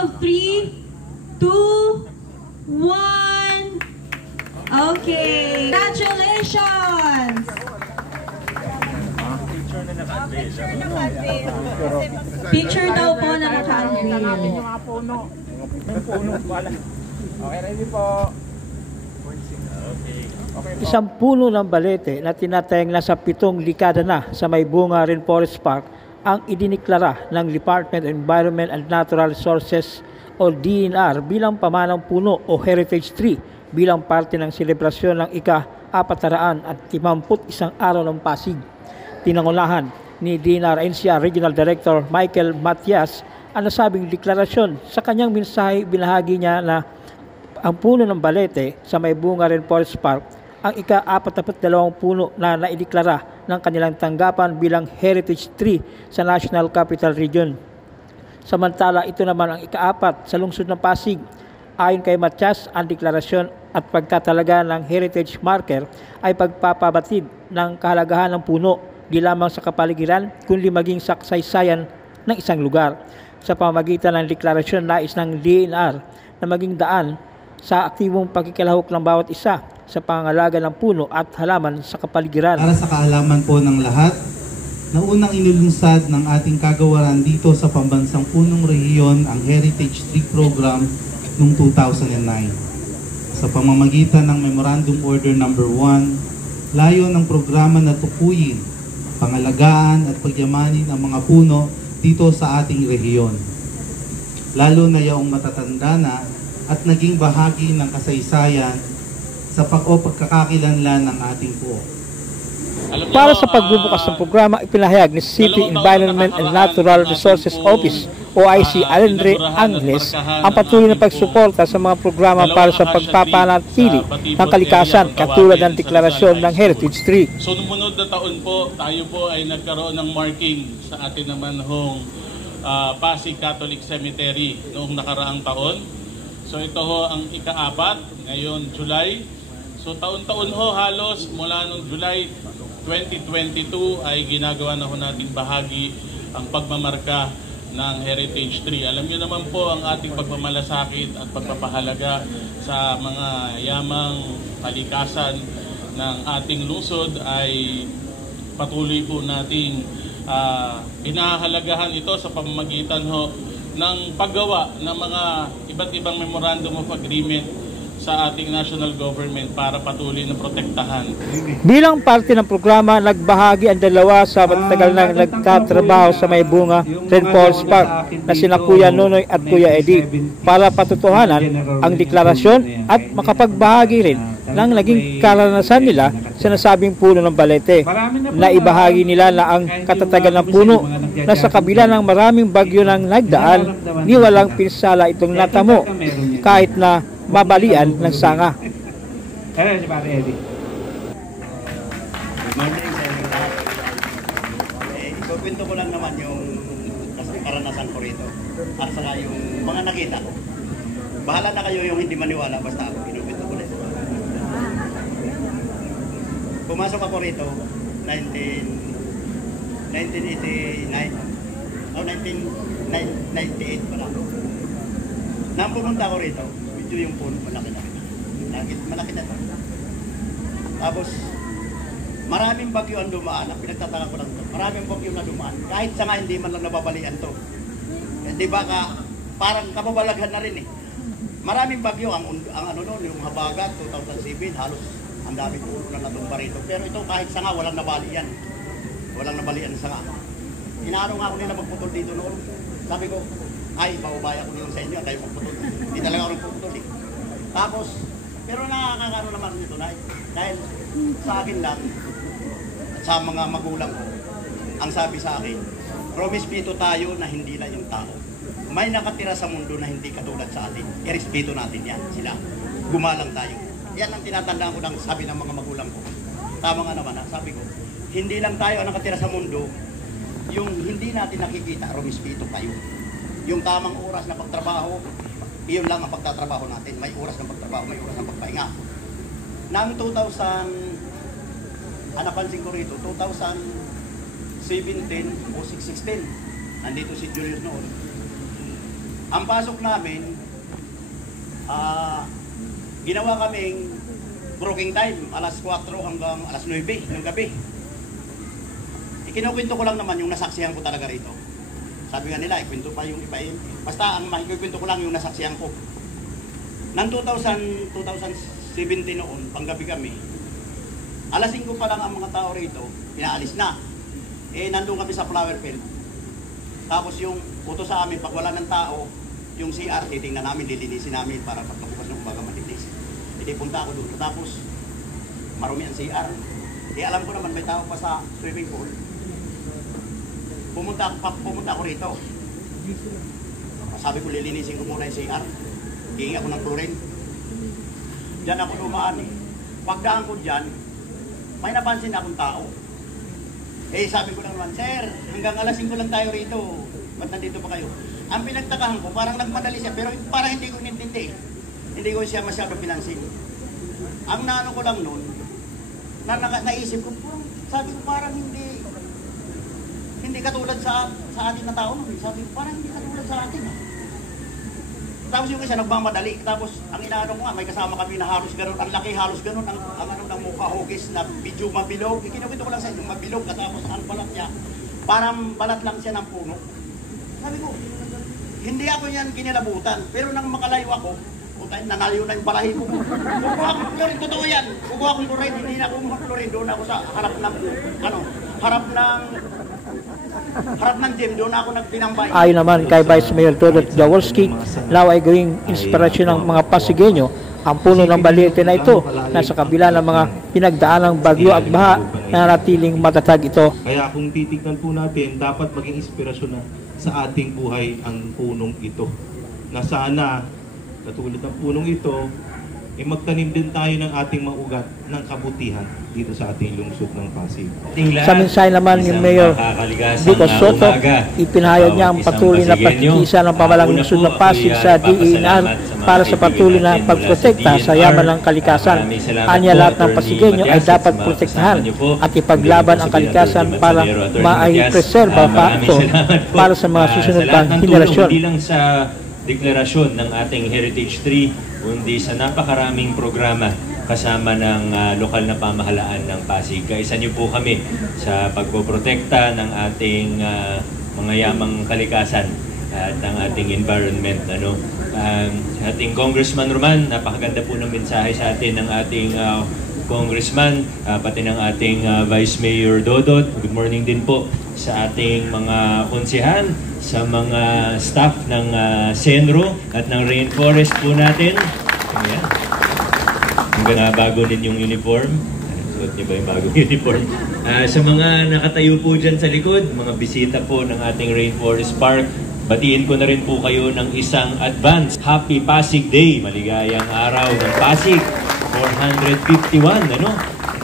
of 3, 2, 1. Okay. Congratulations! Picture daw po na naka-unveil. Okay, ready po. Isang puno ng balete na tinatayang nasa 7 dekada na sa may bunga Rainforest Park ang idiniklara ng Department of Environment and Natural Resources o DENR bilang pamanang puno o heritage tree bilang parte ng selebrasyon ng ika-451 araw ng Pasig. Tinangunahan ni DENR NCR Regional Director Michael Matias ang nasabing deklarasyon. Sa kanyang mensahe, binahagi niya na ang puno ng balete sa may bunga Rainforest Park ang ika-42 puno na naideklara ng kanilang tanggapan bilang heritage tree sa National Capital Region. Samantala, ito naman ang ika-4 sa lungsod ng Pasig. Ayon kay Matias, ang deklarasyon at pagtatalaga ng heritage marker ay pagpapabatid ng kahalagahan ng puno di lamang sa kapaligiran kundi maging sa kasaysayan ng isang lugar. Sa pamamagitan ng deklarasyon, nais ng DENR na maging daan sa aktibong pagkikilahok ng bawat isa sa pangangalaga ng puno at halaman sa kapaligiran. Para sa kaalaman po ng lahat, na unang inulunsad ng ating kagawaran dito sa Pambansang Punong Rehiyon ang Heritage Tree Program noong 2009. Sa pamamagitan ng Memorandum Order No. 1, layo ng programa na tukuyin, pangalagaan at pagyamanin ang mga puno dito sa ating rehiyon. Lalo na yaong matatanda na at naging bahagi ng kasaysayan sa pagkakakilanlan ng ating puo. Para sa pagbubukas ng programa, ipinahayag ni City Environment and Natural Resources Office o IC Alendre Angles ang patuloy na pagsuporta sa mga programa para sa pagpapanatili ng kalikasan katulad ng deklarasyon ng Heritage Tree. So sumunod na taon po, tayo po ay nagkaroon ng marking sa atin naman hong Pasig Catholic Cemetery noong nakaraang taon. So ito ho ang ika-4, ngayon July. So taon-taon ho halos mula noong July 2022 ay ginagawa na ho nating bahagi ang pagmamarka ng Heritage Tree. Alam niyo naman po ang ating pagmamalasakit at pagpapahalaga sa mga yamang kalikasan ng ating lungsod ay patuloy po nating pinahahalagahan ito sa pamamagitan ho ng paggawa ng mga iba't ibang Memorandum of Agreement sa ating national government para patuloy na protektahan. Bilang parte ng programa, nagbahagi ang dalawa sa matagal na nagtatrabaho sa may bunga Rainforest Park na sina Kuya Nonoy at Kuya Eddie para patutuhanan ang deklarasyon at makapagbahagi rin ng naging karanasan nila sa nasabing puno ng balete. Naibahagi nila na ang katatagan ng puno na sa kabila ng maraming bagyo ng nagdaan, ni walang pinsala itong natamo kahit na mabalian ng sanga. Si Pare Eddie. Good morning sa inyo lahat. Ikukwento ko lang naman yung karanasan ko rito at saka yung mga nakita ko. Bahala na kayo yung hindi maniwala, basta ako kinukwento ko rin. Pumasok ako rito 1989 o 1998 pala. Nang pumunta ako rito, ito yung puno, malaki na to. Tapos, maraming bagyo ang dumaan. Ang pinagtataka ko lang ito. Maraming bagyo na dumaan. Kahit sa nga hindi man lang nababalian to. Di ba parang kababalaghan na rin eh. Maraming bagyo. Ang ano noon, yung Habagat, 2007, halos ang daming puno na natumba rito. Pero ito kahit sa nga, walang nabalian. Walang nabalian sa nga. Inaano nga ako nila magputol dito noon. Sabi ko, ay, paubaya ko nila sa inyo, tayo magputol. Hindi talaga ako nagputol eh. Tapos, pero nakakaro naman nito na dahil sa akin lang, sa mga magulang ko, ang sabi sa akin, promisbito tayo na hindi na yung tao. May nakatira sa mundo na hindi katulad sa atin. Irespeto natin yan, sila. Gumalang tayo. Yan ang tinatandaan ko ng sabi ng mga magulang ko. Tama nga naman, sabi ko, hindi lang tayo ang nakatira sa mundo, yung hindi natin nakikita, promisbito tayo. Yung tamang oras na pagtrabaho, iyon lang ang pagtatrabaho natin. May oras ng pagtrabaho, may oras ng pagpahinga. Nang 2000, napansin ko rito, 2017 o 2016, nandito si Julius noon. ang pasok namin, ginawa kaming broking time, alas 4 hanggang alas 9 ng gabi. Ikinukwento ko lang naman yung nasaksihan ko talaga rito. Sabi nga nila, ikwento pa yung iba. Basta ang makikwento ko lang yung nasaksihan ko. Nang 2017 noon, panggabi kami, alas 5 pa lang ang mga tao rito, pinaalis na. Nandun kami sa flower field. Tapos yung utos sa amin, pag wala ng tao, yung CR, titingnan namin, lilinisin namin para pag magbukas ng umaga malinis. Punta ako doon. Tapos, marumi ang CR. Alam ko naman, may tao pa sa swimming pool. Pumunta ako rito. Sabi ko, lilinisin ko muna yung CR. Hihingi ako ng chlorine. Diyan ako dumaan eh. Pagdaan ko dyan, may napansin akong tao. Sabi ko lang naman, sir, hanggang alas 5 lang tayo rito. Ba't nandito pa kayo? Ang pinagtakahan ko, parang nagmadali siya, pero parang hindi ko nintindi. Hindi ko siya masyado pinansin. Ang naano ko lang noon, naisip ko, sabi ko parang hindi katulad sa atin na tao. Sabi ko parang hindi katulad sa atin. Tapos yung isa nagmamadali. Tapos ang inaano ko nga, may kasama kami na halos ganun. Ang laki halos ganun. Ang ano ng mukha hugis na medyo mabilog. Ikinukwento ko lang sa inyo, mabilog. Tapos ang balat niya, parang balat lang siya ng puno. Sabi ko, hindi ako yan kinilabutan. Pero nang makalayo ako, nanalayo na yung balahin ko. Kukuha akong chlorine, totoo yan. Kukuha akong chlorine, hindi na ako chlorine. Doon ako sa harap ng gym, doon ako nagtinambay. Ayon naman kay Vice Mayor Dodot Jaworski, law ay gawing inspirasyon ng mga Pasigueño ang puno ng balete na ito na sa kabila ng mga pinagdaanang bagyo at baha na natiling matatag ito. Kaya kung titignan po natin, dapat maging inspirasyon na sa ating buhay ang punong ito. Na sana, katulad ng punong ito, magtanim din tayo ng ating mga ugat ng kabutihan dito sa ating lungsod ng Pasig. Sa mensahe naman ni Mayor Vico Soto, ipinahayag niya ang patuloy na pagkikisa ng pamalang lungsod ng Pasig sa DENR para sa patuloy na pagprotekta sa yaman ng kalikasan. Anya lahat ng Pasigueño ay dapat protektahan at ipaglaban ang kalikasan para maipreserba pa ito para sa mga susunod pang henerasyon. Hindi lang sa deklarasyon ng ating Heritage Tree, kundi sa napakaraming programa kasama ng lokal na pamahalaan ng Pasig. Kaisa niyo po kami sa pagpoprotekta ng ating mga yamang kalikasan at ng ating environment. Ating Congressman Roman, napakaganda po ng mensahe sa atin ng ating Congressman, pati ng ating Vice Mayor Dodot. Good morning din po sa ating mga konsehan, sa mga staff ng Senro at ng Rainforest po natin. Ayan. Hanggang bago din yung uniform. Suot niyo ba yung bagong uniform? Sa mga nakatayo po dyan sa likod, mga bisita po ng ating Rainforest Park, batiin ko na rin po kayo ng isang advance Happy Pasig Day. Maligayang araw ng Pasig 451, ano?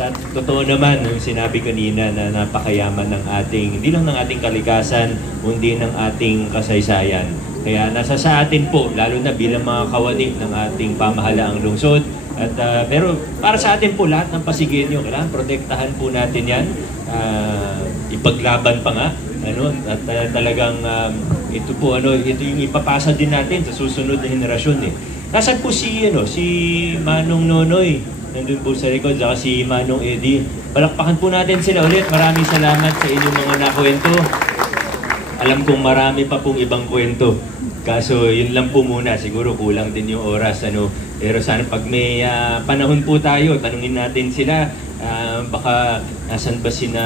At totoo naman yung sinabi kanina na napakayaman ng ating, hindi lang ng ating kalikasan, kundi ng ating kasaysayan. Kaya nasa sa atin po, lalo na bilang mga kawani ng ating pamahalaang lungsod. At, pero para sa atin po, lahat ng Pasigueño, kailangan protektahan po natin yan. Ipaglaban pa nga. At talagang ito po, ito yung ipapasa din natin sa susunod na henerasyon. Nasaan po si Manong Nonoy? Nandun po sa likod, saka si Manong Eddie. Palakpakan po natin sila ulit. Maraming salamat sa inyong mga nakwento. Alam kong marami pa pong ibang kwento. Kaso yun lang po muna. Siguro kulang din yung oras. Pero sana pag may panahon po tayo, tanungin natin sila. Baka nasan ba sina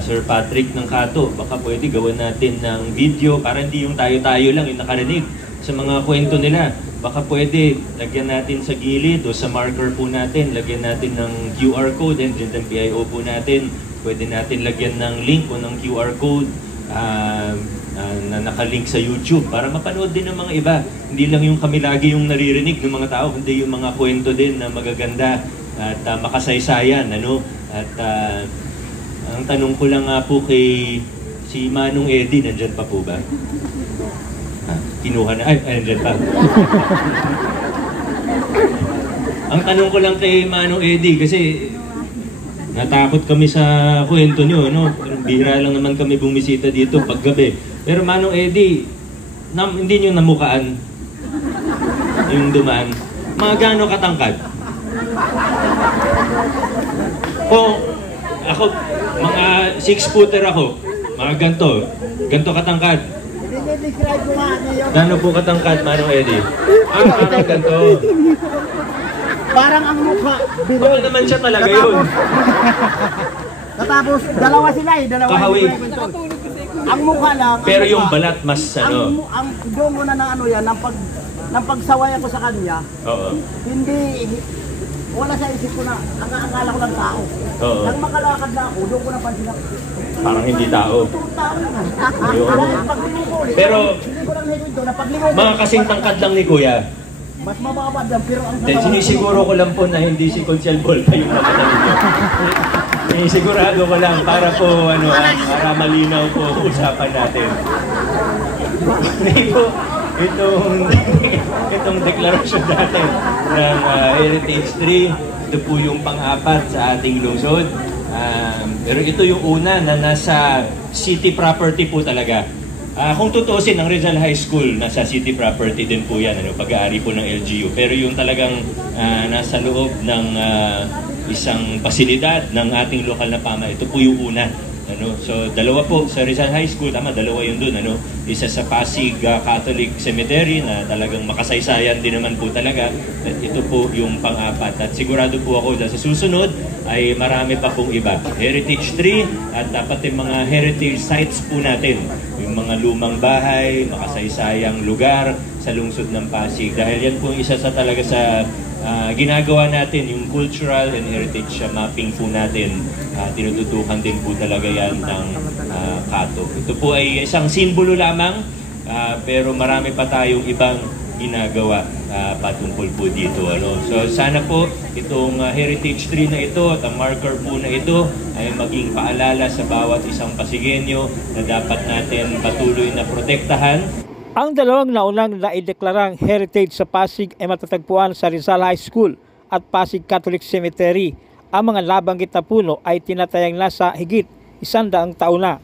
Sir Patrick ng Kato? Baka pwede gawin natin ng video para hindi yung tayo-tayo lang yung nakarinig sa mga kwento nila. Baka pwede, lagyan natin sa gilid o sa marker po natin, lagyan natin ng QR code and dyan ng PIO po natin. Pwede natin lagyan ng link o ng QR code na nakalink sa YouTube para mapanood din ng mga iba. Hindi lang yung kami lagi yung naririnig ng mga tao, kundi yung mga kwento din na magaganda at makasaysayan. At ang tanong ko lang nga po kay si Manong Eddie, nandyan pa po ba? Kinuha na. Ay, andyan pa. Ang tanong ko lang kay Manong Eddie, kasi natakot kami sa kwento nyo, Bihira lang naman kami bumisita dito paggabi. Pero Manong Eddie, hindi nyo namukaan yung dumaan. Mga gaano katangkad? Kung ako, mga 6-footer ako, mga ganto katangkad. Describe ko nga ngayon. Gaano po katangkad, Manong Eddie? Parang ganto. Parang ang mukha. Baka naman siya talaga yun. Tapos, dalawa sila eh. Dalawa Kahawig. ang mukha lang. Pero yung balat mas ano. Ang doon ko na ano yan, nang pagsaway ako sa kanya, Oo. hindi, wala sa isip ko na, ang akala ko lang tao. Oo. Nang makalakad na ako, doon ko napansin ako. Parang hindi tao. Tao lang. Ayun. Dahil paglingon ko ulit, Pero, hindi ko lang nahiwin doon, na paglingon ko, mga kasing tangkad lang ni Kuya. mas mababa dyan, pero ang Then sinisiguro ko lang po na hindi si Conchel Volta yung nakatabi niyo. Sinisigurado ko lang para po para malinaw po ang usapan natin. Ito, itong deklarasyon natin ng Heritage 3, ito po yung pang-apat sa ating lungsod. Pero ito yung una na nasa city property po talaga. Kung tutuusin, ang Rizal High School, nasa city property din po yan, pag-aari po ng LGU. Pero yung talagang nasa loob ng isang pasilidad ng ating lokal na pama, ito po yung una. So, dalawa po sa Rizal High School, dalawa yun dun. Isa sa Pasig Catholic Cemetery na talagang makasaysayan din naman po talaga. At ito po yung pang-apat. At sigurado po ako na sa susunod ay marami pa pong iba. Heritage 3 at pati mga heritage sites po natin. Yung mga lumang bahay, makasaysayang lugar sa lungsod ng Pasig. Dahil yan po isa sa talaga sa ginagawa natin, yung cultural and heritage mapping po natin. Tinututukan din po talaga yan ng Kato. Ito po ay isang simbolo lamang, pero marami pa tayong ibang ginagawa patungkol po dito. So sana po itong Heritage 3 na ito at ang marker po na ito ay maging paalala sa bawat isang Pasigenyo na dapat natin patuloy na protektahan. Ang dalawang naunang naideklarang heritage sa Pasig ay matatagpuan sa Rizal High School at Pasig Catholic Cemetery. Ang mga nabanggit na puno ay tinatayang nasa higit 100 taon na.